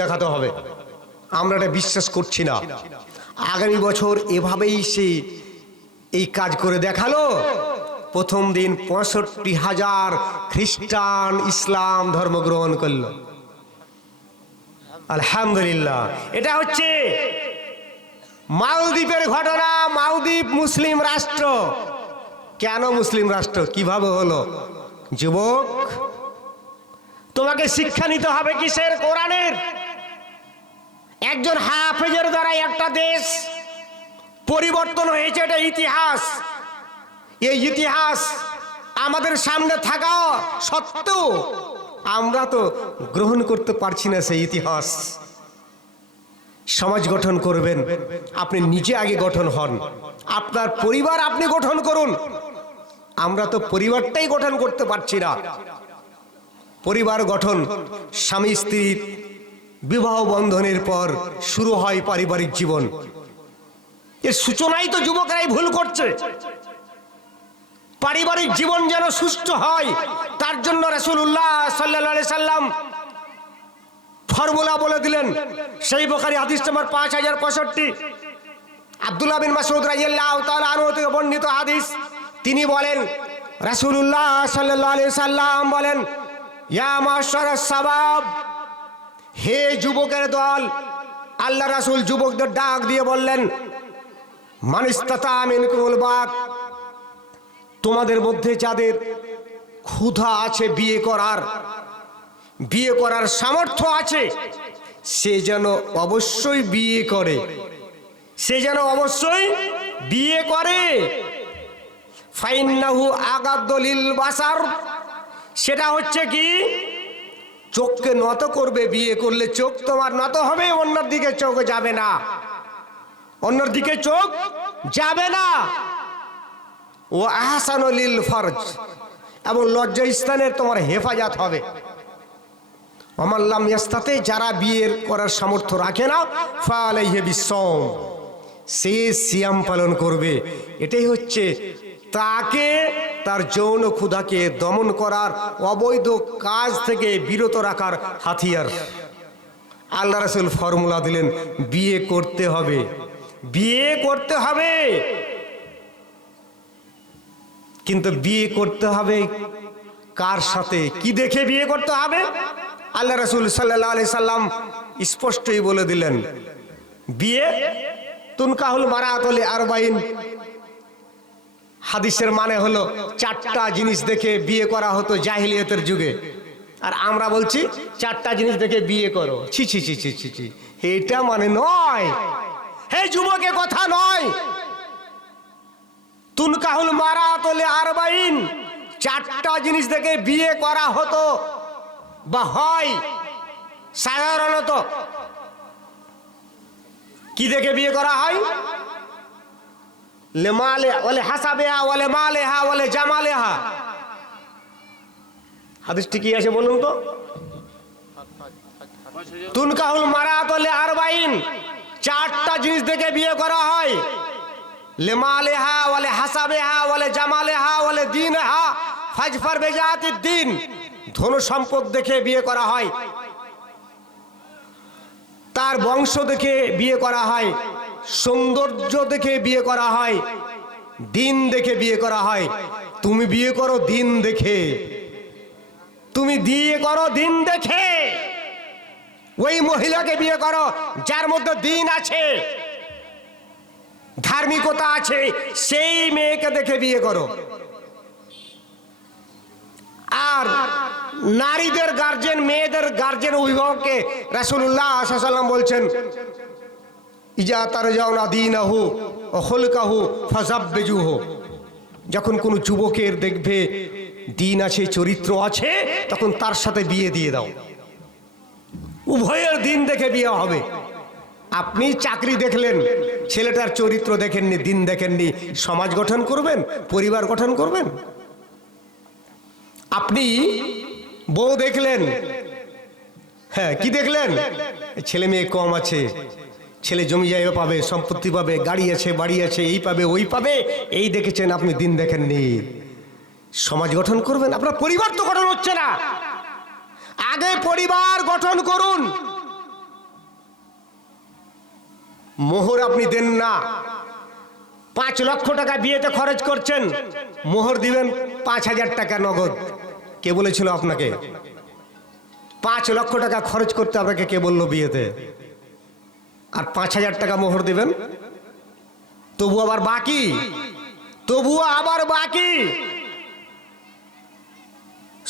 দেখাতে হবে। আমরা এটা বিশ্বাস করছি না। আগামী বছর এভাবেই সে এই কাজ করে দেখালো। প্রথম দিন ৬৫,০০০ খ্রিস্টান ইসলাম ধর্ম গ্রহণ করলো। আলহামদুলিল্লাহ। এটা হচ্ছে মালদ্বীপের ঘটনা। মালদ্বীপ মুসলিম রাষ্ট্র। কেন মুসলিম রাষ্ট্র, কিভাবে হলো? যুবক, তোমাকে শিক্ষা নিতে হবে কিসের? কোরআনের। একজন হাফেজের দ্বারা একটা দেশ পরিবর্তন হয়েছে, এটা ইতিহাস। এই ইতিহাস আমাদের সামনে থাকা সত্ত্বেও আমরা তো গ্রহণ করতে পারছি না সেই ইতিহাস। সমাজ গঠন করবেন, আপনি নিজে আগে গঠন হন, আপনার পরিবার আপনি গঠন করুন। আমরা তো পরিবারটাই গঠন করতে পারছি না। পরিবার গঠন স্বামী স্ত্রীর বিবাহ বন্ধনের পর শুরু হয় পারিবারিক জীবন। এর সূচনাই তো যুবকরাই ভুল করছে। পারিবারিক জীবন যেন সুষ্ঠু হয়, তার জন্য রাসূলুল্লাহ সাল্লাল্লাহু আলাইহি সাল্লাম ফর্মুলা বলে দিলেন। সেই বুখারী হাদিস নম্বর 5065, আব্দুল্লাহ বিন মাসউদ রাদিয়াল্লাহু তাআলা আনহু থেকে বর্ণিত হাদিস। তিনি বলেন, রাসূলুল্লাহ সাল্লাল্লাহু আলাইহি সাল্লাম বলেন, ইয়া মাশারাস শাবাব, হে যুবকের দল। আল্লাহ রাসূল যুবকদের ডাক দিয়ে বললেন, মান ইসতাতা মিনকুমুল বাত, তোমাদের মধ্যে যাদের ক্ষুধা আছে বিয়ে করার সামর্থ্য আছে, সে যেন অবশ্যই বিয়ে করে। সে যেন অবশ্যই বিয়ে করে। ফাইন্নাহু আগাদ্দু লিল বাসার, সেটা হচ্ছে কি? চোখকে নত করবে। বিয়ে করলে চোখ তোমার নত হবে, অন্যের দিকে চোখ যাবে না, অন্যের দিকে চোখ যাবে না। ও আহসানু লিল ফরজ, এবং লজ্জাস্থানের তোমার হেফাজত হবে। ওমাল্লাম ইয়াস্তাতে, যারা বিয়ের করার সামর্থ্য রাখে না, ফালাইহি বিসসাওম, সে সিয়াম পালন করবে। এটাই হচ্ছে তাকে তার যৌন ক্ষুধাকে দমন করার, অবৈধ কাজ থেকে বিরত রাখার হাতিয়ার। আল্লাহ রাসূল ফর্মুলা দিলেন, বিয়ে করতে হবে, বিয়ে করতে হবে। কিন্তু বিয়ে করতে হবে কার সাথে, কি দেখে বিয়ে করতে হবে? আল্লাহ রাসূল সাল্লাল্লাহু আলাইহি সাল্লাম স্পষ্টই বলে দিলেন, বিয়ে তুনকাহুল মারাতুল লিআরবাইন। হাদিসের মানে হলো 4টা জিনিস দেখে বিয়ে করা হতো জাহিলিয়াতের যুগে। আর আমরা বলছি 4টা জিনিস দেখে বিয়ে করো। ছি ছি ছি ছি ছি ছি, এটা মানে নয়। হে যুবকের কথা নয়। তুনকাহুল মারাতুল লিআরবাইন, 4টা জিনিস দেখে বিয়ে করা হতো বা হয়। সাধারণত কি দেখে বিয়ে করা হয়? লিমালে ওয়ালে হাসাবেহা ওয়ালে মালেহা ওয়ালে জামালেহা। হাদিসটি কি আছে বলুন তো? তুনকাহুল মারাতুল লিআরবাইন, 4টা জিনিস দেখে বিয়ে করা হয়। লিমালেহা ওয়ালে হাসাবেহা ওয়ালে জামালেহা ওয়ালে দীনহা ফাজফার বিজাতিদ দ্বীন, ধন সম্পদ দেখে বিয়ে করা হয়, তার বংশ দেখে বিয়ে করা হয়, সৌন্দর্য দেখে বিয়ে করা হয়, দিন দেখে বিয়ে করা হয়। তুমি বিয়ে করো দিন দেখে, তুমি বিয়ে করো দিন দেখে। ওই মহিলাকে বিয়ে করো যার মধ্যে দিন আছে, ধার্মিকতা আছে, সেই মেয়েকে দেখে বিয়ে করো। আর নারীদের গার্জেন, মেয়েদের গার্জেন, অভিভাবককে রাসূলুল্লাহ সাল্লাল্লাহু আলাইহি ওয়াসাল্লাম বলছেন, ইজা তারজাউনা দীনাহু ওয়া খুলকাহু ফাযাব্বিজুহু। যখন কোনো যুবকের দেখবে দিন আছে, চরিত্র আছে, তখন তার সাথে বিয়ে দিয়ে দাও। উভয়ের দিন দেখে বিয়ে হবে। আপনি চাকরি দেখলেন, ছেলেটার চরিত্র দেখেননি, দিন দেখেননি, সমাজ গঠন করবেন, পরিবার গঠন করবেন? আপনি বউ দেখলেন, হ্যাঁ, কি দেখলেন? ছেলে মেয়ে কম আছে, ছেলে জমি জায়গা পাবে, সম্পত্তি পাবে, গাড়ি আছে, বাড়ি আছে, এই পাবে, ওই পাবে, এই দেখেছেন, আপনি দিন দেখেননি। সমাজ গঠন করবেন? আপনার পরিবার তো গঠন হচ্ছে না। আগে পরিবার গঠন করুন, মোহর আপনি দেন না, 5 লক্ষ টাকা বিয়েতে খরচ করছেন, মোহর দিবেন 5,000 টাকা নগদ। কে বলেছিল আপনাকে 5 লক্ষ টাকা খরচ করতে? আপনাকে কে বললো বিয়েতে? আর 5,000 টাকা মোহর দিবেন? তবু আবার বাকি, তবুও আবার বাকি।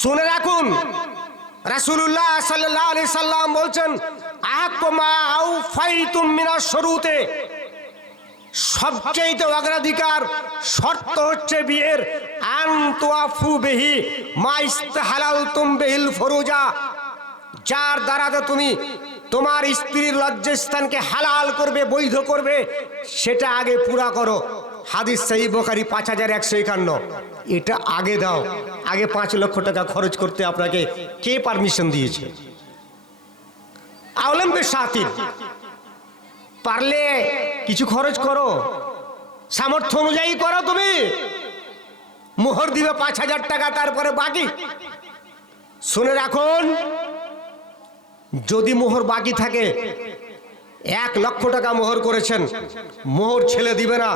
শুনে রাখুন, রাসূলুল্লাহ সাল্লাল্লাহু আলাইহি সাল্লাম বলছেন, আহকুমা আউফাইতুম মিনাশ শুরুতে, সবচেয়ে অগ্রাধিকার শর্ত হচ্ছে বিয়ের, আন তুআফু বিহি মা ইস্তাহালালতুম বিহিল ফুরুজা, যার দ্বারা তুমি তোমার স্ত্রীর লজ্জাস্থানকে হালাল করবে, বৈধ করবে, সেটা আগে পুরা করো। হাদিস সহিহ বুখারী 5151। এটা আগে দাও। আগে 5 লক্ষ টাকা খরচ করতে আপনাকে কে পারমিশন দিয়েছে? আওলাম বিশাতিন, পারলে কিছু খরচ করো, সামর্থ্য অনুযায়ী করো। তুমি মোহর দিবে 5,000 টাকা, তারপরে বাকি। শুনে রাখুন, যদি মোহর বাকি থাকে, 1 লক্ষ টাকা মোহর করেছেন, মোহর ছেলে দিবে না,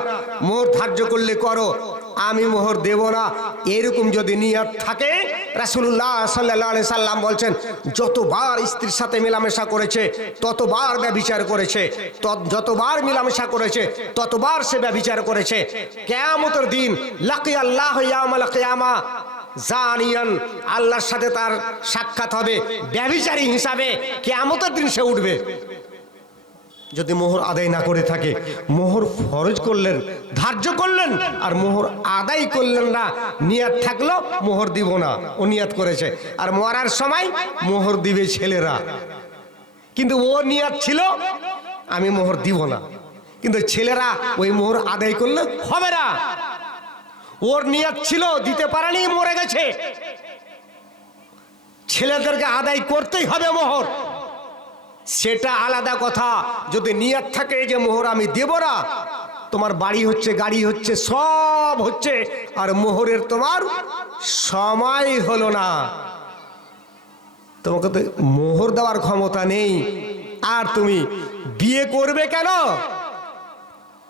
মোহর ধার্য করলে করো, আমি মোহর দেব না, এরকম যদি নিয়ত থাকে, রাসূলুল্লাহ সাল্লাল্লাহু আলাইহি সাল্লাম বলছেন, যতবার স্ত্রীর সাথে মেলামেশা করেছে ততবার ব্যভিচার করেছে, যতবার মেলামেশা করেছে ততবার সে ব্যভিচার করেছে। কিয়ামতের দিন লাকিয়াল্লাহু ইয়াউমাল কিয়ামা জানিয়ান, আল্লাহর সাথে তার সাক্ষাৎ হবে ব্যভিচারী হিসাবে। কিয়ামতের দিন সে উঠবে। যদি মোহর আদায় না করে থাকে, মোহর ফরজ করলেন, ধার্য করলেন, আর মোহর আদায় করলেন না, নিয়াত থাকলো মোহর দিব না, ও নিয়াত করেছে, আর মরার সময় মোহর দিবে ছেলেরা। কিন্তু ও নিয়াত ছিল আমি মোহর দিব না, কিন্তু ছেলেরা ওই মোহর আদায় করলে হবে না। ওর নিয়াত ছিল, দিতে পারেনি, মরে গেছে, ছেলেদেরকে আদায় করতেই হবে মোহর, সেটা আলাদা কথা। যদি নিয়ত থাকে যে মোহর আমি দেব না, তোমার বাড়ি হচ্ছে, গাড়ি হচ্ছে, সব হচ্ছে, আর মোহরের তোমার সময় হলো না, তোমাকে তো মোহর দেওয়ার ক্ষমতা নেই, আর তুমি বিয়ে করবে কেন?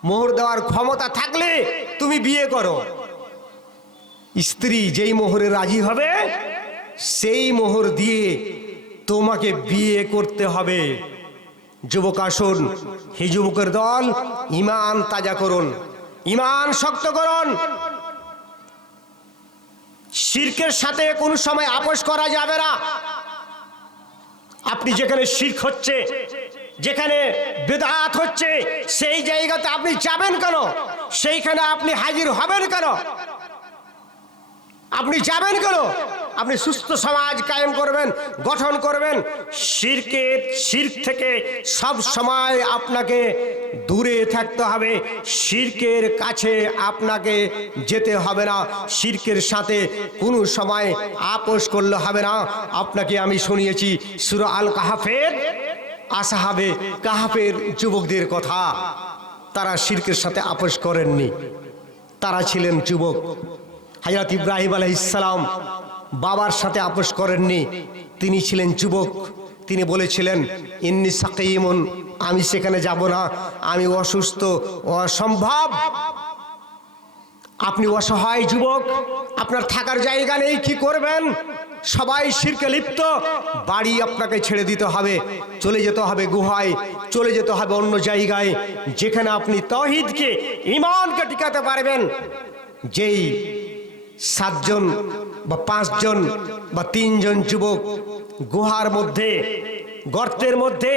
মোহর দেওয়ার ক্ষমতা থাকলে তুমি বিয়ে করো। স্ত্রী যেই মোহরে রাজি হবে সেই মোহর দিয়ে তোমাকে বিয়ে করতে হবে। যুবক আসুন, হে যুবকের দল, ঈমান তাজা করুন, ঈমান শক্ত করুন। শিরকের সাথে কোন সময় আপোষ করা যাবে না। আপনি যেখানে শিরক হচ্ছে, যেখানে বিদআত হচ্ছে, সেই জায়গাতে আপনি যাবেন কেন? সেইখানে আপনি হাজির হবেন কেন? আপনি যাবেন কেন? আপনি সুস্থ সমাজ কায়েম করবেন, গঠন করবেন। শিরক থেকে সব সময় আপনাকে দূরে থাকতে হবে, শিরকের কাছে আপনাকে যেতে হবে না, শিরকের সাথে কোনো সময় আপোষ করলে হবে না। আপনাকে আমি শুনিয়েছি সূরা আল কাহাফের আসহাবে কাহাফের যুবকদের কথা। তারা শিরকের সাথে আপোষ করেননি, তারা ছিলেন যুবক। হযরত ইব্রাহিম আলাইহিস সালাম বাবার সাথে আপোষ করেননি, তিনি ছিলেন যুবক। তিনি বলেছিলেন, ইন্নী সাকিমুন, আমি সেখানে যাব না, আমি অসুস্থ, অসম্ভব। আপনি অসহায় যুবক, আপনার থাকার জায়গা নেই, কি করবেন? সবাই শিরকে লিপ্ত, বাড়ি আপনাকে ছেড়ে দিতে হবে, চলে যেতে হবে গুহায়, চলে যেতে হবে অন্য জায়গায়, যেখানে আপনি তাওহীদকে, ঈমানকে টিকাতে পারবেন। যেই 7 জন বা 5 জন বা 3 জন যুবক গুহার মধ্যে, গর্তের মধ্যে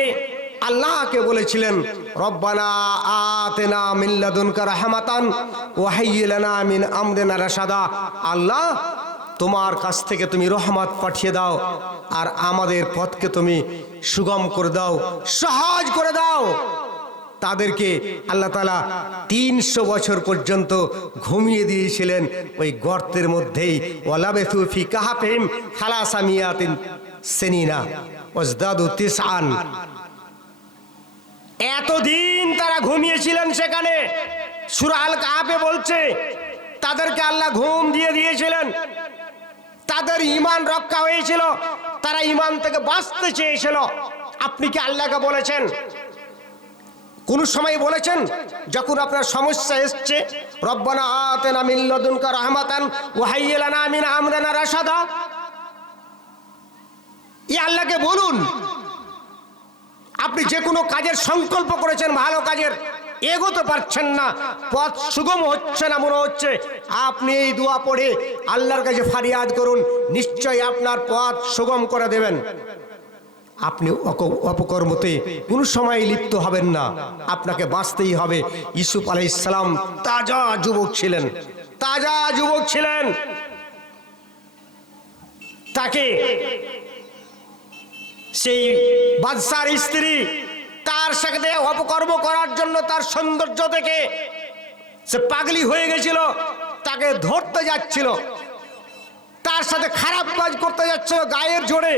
আল্লাহকে বলেছিলেন, রব্বানা আতিনা মিন লাদুনকা রাহমাতান ওয়া হাইয়্যি লানা মিন আমরিনা রাশাদা, আল্লাহ তোমার কাছ থেকে তুমি রহমত পাঠিয়ে দাও, আর আমাদের পথকে তুমি সুগম করে দাও, সহজ করে দাও। তাদেরকে আল্লাহ তাআলা 300 বছর পর্যন্ত ঘুমিয়ে দিয়েছিলেন ওই গর্তের মধ্যেই। ওয়ালাবিথু ফি কাহফিহিম সালাসামিয়াতিন সিনিনা ওয়াজদাদু তিসআন, এতদিন তারা ঘুমিয়েছিলেন সেখানে। সূরা আল কাহফে বলছে তাদেরকে আল্লাহ ঘুম দিয়ে দিয়েছিলেন, তাদের ঈমান রক্ষা হয়েছিল, তারা ঈমান থেকে বাঁচতে চেয়েছিল। আপনি কি আল্লাহকে বলেছেন কোন সময় বলেছেন যখন আপনার সমস্যা এসছে, রব্বানা আতিনা মিন লাদুনকা রাহমাতান ওয়া হাইয়্যি লানা মিন আমরিনা রাশাদা? এই আল্লাহকে বলুন। আপনি যে কোনো কাজের সংকল্প করেছেন, ভালো কাজের, এগোতে পারছেন না, পথ সুগম হচ্ছে না মনে হচ্ছে, আপনি এই দোয়া পড়ে আল্লাহর কাছে ফরিয়াদ করুন, নিশ্চয়ই আপনার পথ সুগম করে দেবেন। আপনি অপকর্মতে কোনো সময় লিপ্ত হবেন না, আপনাকে বাঁচতেই হবে। ইউসুফ আলাইহিস সালাম তাজা যুবক ছিলেন, তাজা যুবক ছিলেন। তাকে সেই বাদশার স্ত্রী তার সাথে অপকর্ম করার জন্য, তার সৌন্দর্য থেকে সে পাগলি হয়ে গেছিল, তাকে ধরতে যাচ্ছিল, তার সাথে খারাপ কাজ করতে যাচ্ছিল গায়ের জোরে,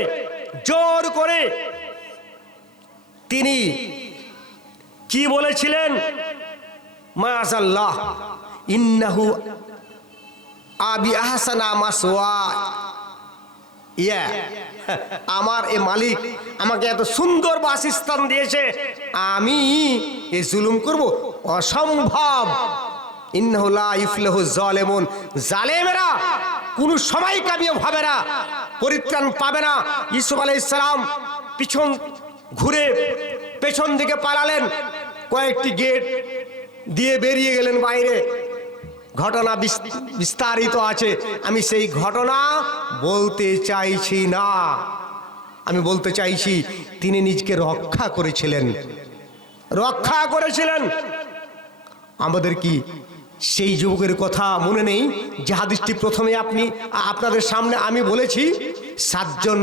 জোর করে। তিনি কি বলেছিলেন? মাশাআল্লাহ, ইন্নাহু আবি আহসানা মাসওয়া, ইয়া আমার এ মালিক আমাকে এত সুন্দর বাসস্থান দিয়েছে, আমি এ জুলুম করব? অসম্ভব। ইন্নাহু লা ইফলিহু যালিমুন, জালেমেরা কোনো সময় কামিয়াব হবে না, পরিত্রাণ পাবে না। ইউসুফ আলাইহিস সালাম পিছন ঘুরে পেছন দিকে পালালেন, কয়েকটি গেট দিয়ে বেরিয়ে গেলেন বাইরে। ঘটনা বিস্তারিত আছে, আমি সেই ঘটনা বলতে চাইছি না। আমি বলতে চাইছি তিনি নিজকে রক্ষা করেছিলেন, রক্ষা করেছিলেন। আমাদের কি সেই যুবকের কথা মনে নেই যে হাদিসটি প্রথমে আপনাদের সামনে আমি বলেছি? 7 জন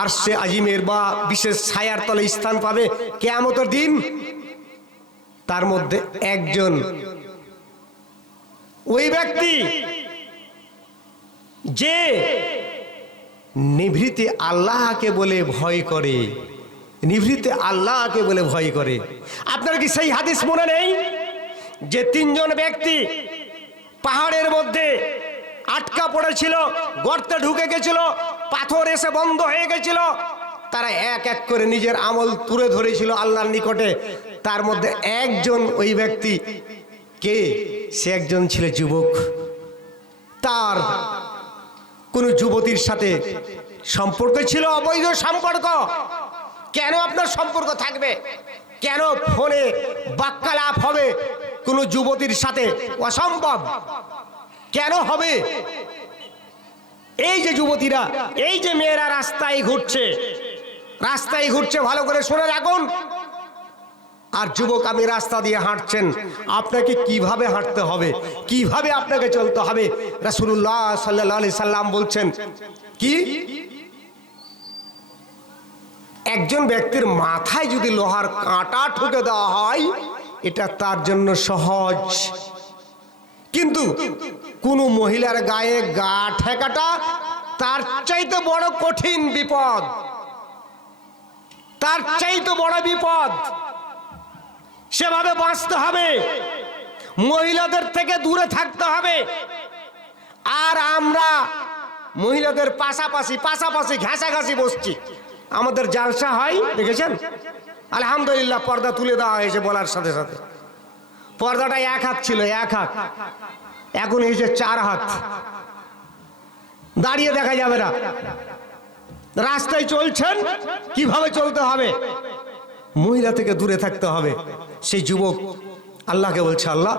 আরশে আজিমের বা বিশেষ ছায়ার তলে স্থান পাবে কিয়ামতের দিন। তার মধ্যে একজন ওই ব্যক্তি যে নিভৃতে আল্লাহকে বলে ভয় করে, নিভৃতে আল্লাহকে বলে ভয় করে। আপনার কি সেই হাদিস মনে নেই যে 3 জন ব্যক্তি পাহাড়ের মধ্যে আটকা পড়েছিল, গর্তে ঢুকে গেছিল, পাথর এসে বন্ধ হয়ে গেছিল, তারা এক এক করে নিজের আমল তুলে ধরেছিল আল্লাহর নিকটে। তার মধ্যে একজন ওই ব্যক্তি কে? সে একজন ছিল যুবক। তার কোন যুবতীর সাথে সম্পর্ক ছিল, অবৈধ সম্পর্ক। কেন আপনার সম্পর্ক থাকবে? কেন ফোনে বাক্যালাপ হবে কোন যুবতীর সাথে? অসম্ভব। কেন হবে? এই যে যুবতীরা, এই যে মেয়েরা রাস্তায় ঘুরছে, রাস্তায় ঘুরছে, ভালো করে শুনে রাখুন। আর যুবক, আপনি রাস্তা দিয়ে হাঁটছেন, আপনাকে কিভাবে হাঁটতে হবে, কিভাবে আপনাকে চলতে হবে? রাসূলুল্লাহ সাল্লাল্লাহু আলাইহি সাল্লাম বলছেন কি, একজন ব্যক্তির মাথায় যদি লোহার কাঁটা ঠুকে দেওয়া হয় এটা তার জন্য সহজ, কিন্তু কোন মহিলার গায়ে গা ঠেকাটা তার চাইতে বড় কঠিন বিপদ, তার চাইতে বড় বিপদ। সেভাবে বাঁচতে হবে, মহিলাদের থেকে দূরে থাকতে হবে। আর আমরা মহিলাদের পাশাপাশি ঘাসাঘাসি বসছি। আমাদের জালসা হয় দেখেছেন, আলহামদুলিল্লাহ পর্দা তুলে দেওয়া হয়েছে বলার সাথে সাথে। পর্দাটা 1 হাত ছিল, 1 হাত, এখন হয়েছে 4 হাত। দাঁড়িয়ে দেখা যাবে না। রাস্তায় চলছেন, কিভাবে চলতে হবে, মহিলা থেকে দূরে থাকতে হবে। সেই যুবক আল্লাহকে বলছে, আল্লাহ